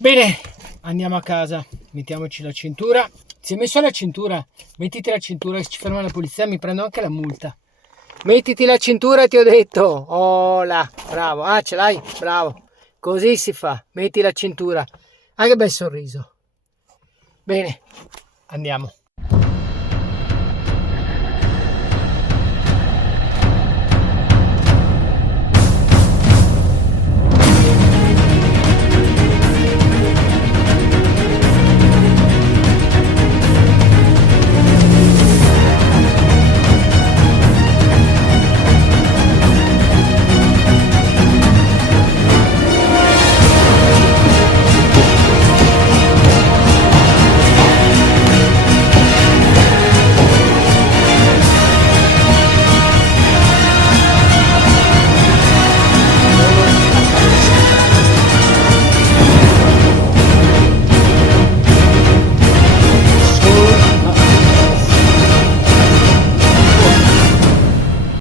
Bene, andiamo a casa, mettiamoci la cintura. Si è messo la cintura, mettiti la cintura, se ci ferma la polizia mi prendo anche la multa. Mettiti la cintura, ti ho detto. Oh là, bravo. Ah, ce l'hai? Bravo. Così si fa. Metti la cintura. Ah, che bel sorriso. Bene, andiamo.